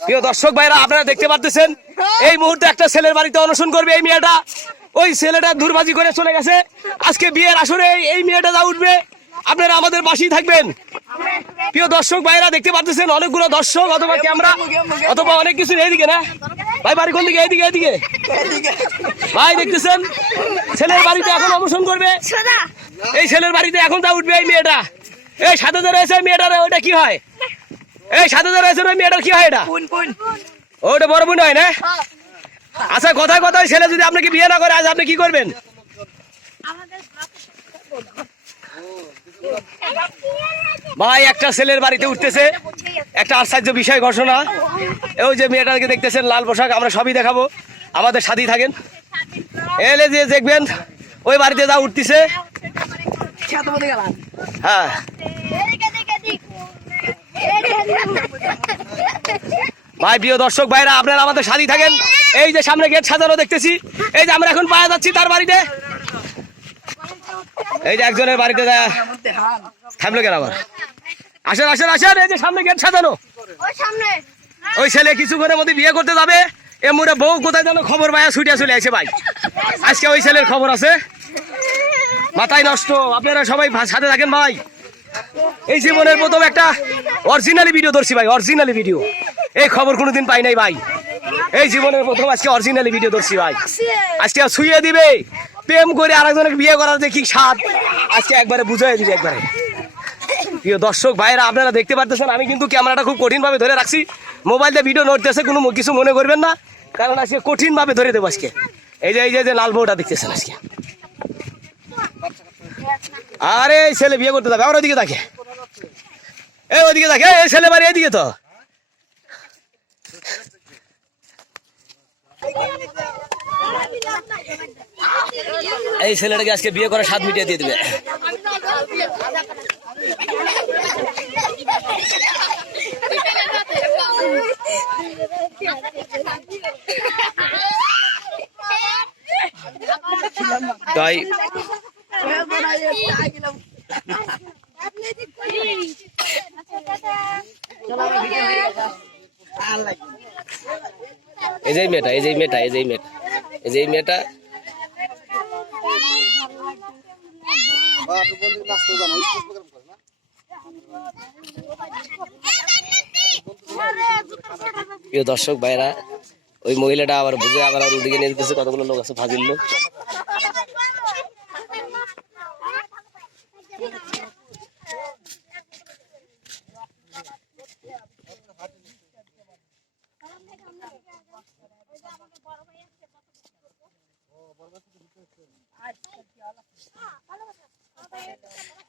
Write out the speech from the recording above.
প্রিয় দর্শক ভাইরা, আপনারা দেখতে পাচ্ছেন এই মুহূর্তে একটা ছেলের বাড়িতে অনশন করবে এই মেয়েটা। ওই ছেলেটা দুর্বাজি করে চলে গেছে। আজকে বিয়ের আসরে এই- মেয়েটা যা উঠবে, আপনারা আমাদের পাশেই থাকবেন। প্রিয় দর্শক ভাইরা, দেখতে পাচ্ছেন অনেকগুলো দর্শক, অথবা ক্যামেরা অথবা অনেক কিছু এইদিকে, না? ভাই, বাড়ি কোন দিকে? এইদিকে এইদিকে? ভাই, দেখতেছেন? ছেলের বাড়িতে এখন অবসান করবে। এই ছেলের বাড়িতে এখন তা উঠবে এই মেয়েটা। এই সাথে রয়েছে এই মেয়েটার ওটা কি হয়? এই সাথে যে রয়েছে ওই মেয়েটার কি হয় এটা? ওটা বড় বোন হয় না? আচ্ছা কথায় কথায় ছেলে যদি আপনাকে বিয়ে না করে আজ আপনি কি করবেন? ভাই একটা ছেলের বাড়িতে উঠতেছে। একটা আশ্চর্য বিষয় ঘোষণা। ওই যে মেয়েটাকে দেখতেছেন লাল পোশাক আমরা সবই দেখাবো। আমাদের সাথেই থাকেন। এলে যে দেখবেন ওই বাড়িতে যা উঠতেছে। হ্যাঁ। ভাই, প্রিয় দর্শক ভাইরা, আপনারা আমাদের সাথী থাকেন। এই যে সামনে গেট সাজানো দেখতেছি। এই যে আমরা এখন পাওয়া যাচ্ছি তার বাড়িতে। এই যে একজনের বাড়িতে থামলো কেন আবার? আসেন আসেন আসেন, এই যে সামনে গেট সাজানো। ওই ছেলে কিছু কিছুক্ষণের মধ্যে বিয়ে করতে যাবে। এ মুরে বউ কোথায় যেন খবর পায় ছুটিয়া চলে আসে ভাই। আজকে ওই ছেলের খবর আছে। মাথায় নষ্ট। আপনারা সবাই সাথে থাকেন ভাই। এই জীবনের প্রথম একটা অরিজিনালি ভিডিও ধরছি ভাই, অরিজিনালি ভিডিও এই খবর কোনোদিন পাই নাই ভাই। এই জীবনের প্রথম আজকে অরিজিনালি ভিডিও ধরছি ভাই। আজকে ছুঁয়ে দিবে। প্রেম করে আরেকজনের বিয়ে করার দেখি স্বাদ। আজকে একবারে বুঝাই দিবে একবারে। প্রিয় দর্শক ভাইরা, আপনারা দেখতে পারতেছেন, আমি কিন্তু ক্যামেরাটা খুব কঠিনভাবে ধরে রাখছি। মোবাইল দিয়ে ভিডিও নড়তেছে, কোনো কিছু মনে করবেন না। কারণ আজকে কঠিনভাবে ধরে দেবো আজকে। এই যে এই যে লাল বউটা দেখতেছেন আজকে। আরে, ছেলে বিয়ে করতে যাবে। আমার ওইদিকে দেখে। এই ওইদিকে দেখে এই ছেলে বাড়ি এইদিকে তো। এই ছেলেটাকে আজকে বিয়ে করে সাত মিটিয়ে দিয়ে দিবে। তাই এই যে মেয়েটা, এই যে মেয়েটা, এই যে মেয়েটা, এই যে মেয়েটা। প্রিয় দর্শক ভাইরা ওই মহিলাটা আবার বুঝে আবার ওর দিকে নিয়ে যেতেছে, কতগুলো লোক আছে, ফাজিল লোক। আচ্ছা ভালো কথা